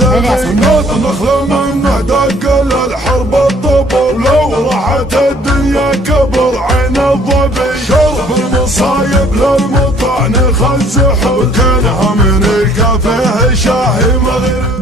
منسبي. نخل منه دق للحرب الطبل، لو راحت الدنيا كبر عين الظبي. شرب المصايب للمطعن خزحوا، كانها من الكافيه شاهي مغرب.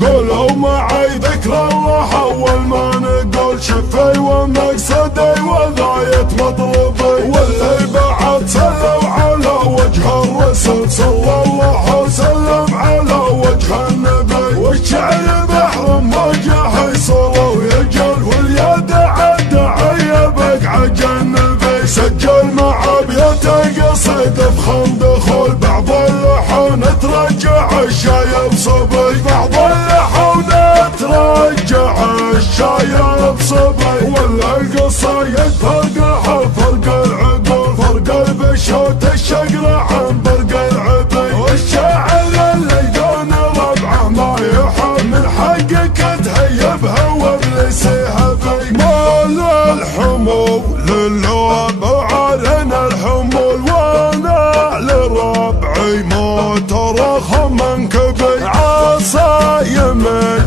قولوا معي ذكر الله اول ما نقول شفي ومقصدي وغاية مطلبي. واللي بعد صلوا على وجه الرسول صلى الله وسلم على وجه النبي. والشعر بحر موجه يصل ويجل، واليد عد عيبك عجنبي. سجل مع ابيات قصيد بخم دخول، بعض اللحون ترجع الشايب صبي. بعض اللحون ترجع الشايب صبي. ولا القصايد فرقها فرق العقول، فرق البشوت الشقر عن برق العبي. والشاعر اللي دون ربعه ما يحب، من حقك تهيبها وابلسيها بي. مال الحمول للوب عارن الحمول، وانا لربعي ما ترخم منكبي. عصا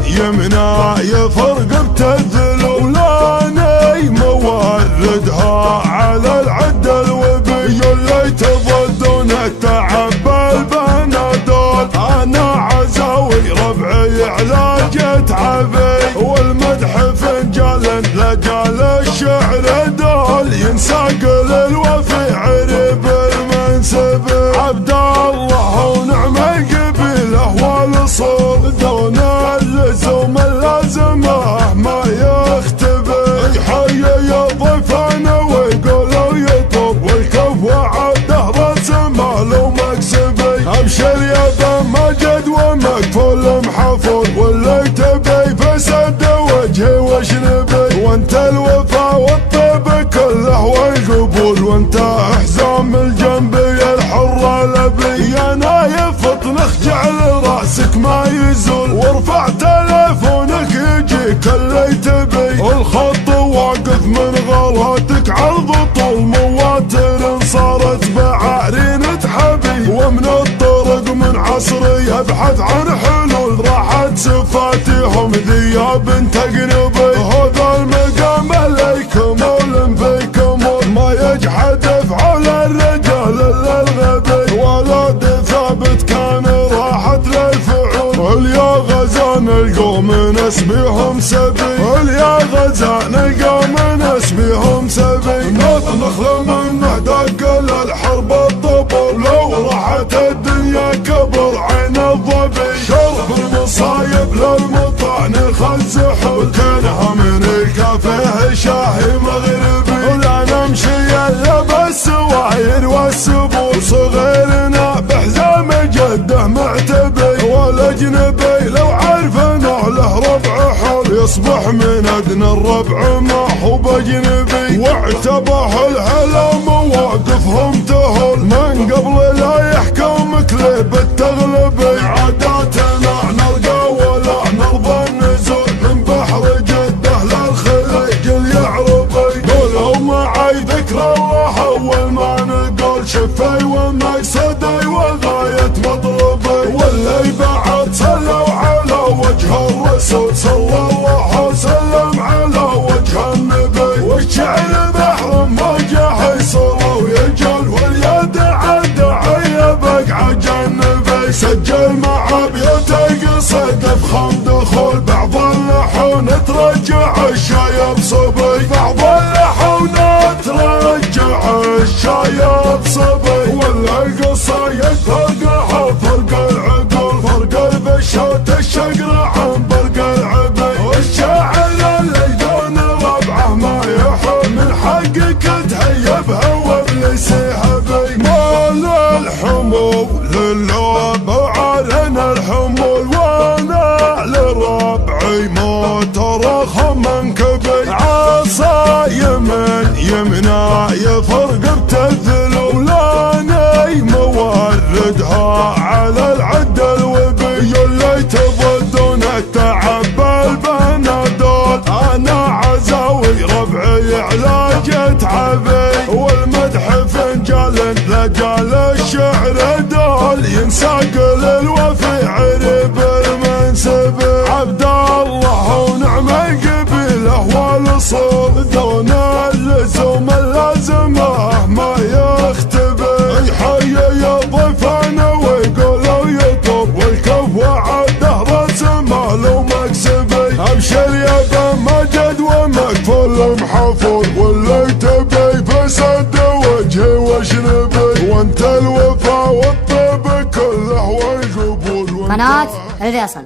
يمنا يفرق بتذلول، لاني موردها على العد الوبي. اللي تضدون التعب بالبنادول، انا عزاوي ربعي علاج تعبي. والمدح فنجال لجال الشعر دول، ينساق للوفي عرب المنسبي. عبد الله ونعم القبيله والصور، دون اللزوم اللازمه ما يختبي. حي يا ضيفنا ويقولوا يطب، والكف وعده راس مال ومكسبي. ابشر يا بن مجد ومكفول محفوظ، واللي تبي فسد وجهي واشنبي. وانت الوفا والطيب كله والقبول، وانت احزام الجنبي الحره لبي. يا نايف اطنخ جعل راسك ما يزول، وارفع تلفونك يجيك اللي تبي. الخط واقف من غلاتك عالبطول، مواتر صارت بعارين تحبي. ومن الطرق من عصري ابحث عن حلول، راحت سفاتهم ذياب تقنبي. هذا المقام اللي كمول في كمول، ما يجحد افعال الرجال الا الغبي. ولد ثابت كان راحت للفعول، يا غزان القوم نسبيهم سبي. يا غزان القوم نسبيهم سبي. نخل منه دق للحرب الطبل، لو راحت الدنيا كبر عين الظبي. شرب المصايب للمطعن خزحوا، كانها من الكافيه شاهي مغربي. ولا نمشي الا بالسواير والسبول، صغيرنا بحزام جده معتبي. والاجنبي لو عرفنا له ربع حول، يصبح من ادنى الربع ما هو باجنبي. واعتبه الهلا مواقفهم تهل، من قبل لا يحكم كليب التغلبي. عاداتنا نلقى ولا نرضى النزول، من بحر جده للخليج اليعربي. قولوا معي ذكر الله اول ما نقول شفي ومقصدي وغاية مطلبي. واللي بعد صلوا على وجه الرسول صلى الله وسلم على وجه النبي. والشعر بحر موجه يصل ويجل، واليد عد عيبك عجنبي. سجل مع ابيات قصيد بخم دخول، بعض اللحون ترجع الشايب صبي. بعض اللحون ترجع الشايب صبي. ولا القصايد فرقها فرق العقول، فرق البشوت الشقر عن برق العبي. والشاعر اللي دون ربعه ما يحب، من حقك تهيبها وابلسيها بي. مال الحمول للوب عارن الحمول، وانا لربعي ما ترخم منكبي. عصا يمنا يفرق بتذلول، لاني موردها على العد الوبي. اللي تضدون التعب بالبنادول، انا عزاوي ربعي علاج تعبي. والمدح فنجال لجال الشعر دول، ينساق للوفي عرب المنسبي. وعده راس مال ومكسبي. ابشر يا بن مجد ومكفل محفوظ، واللي تبي فسد وجهي واشنبي، وانت الوفا والطيب كله والقبول. قناة الفيصل.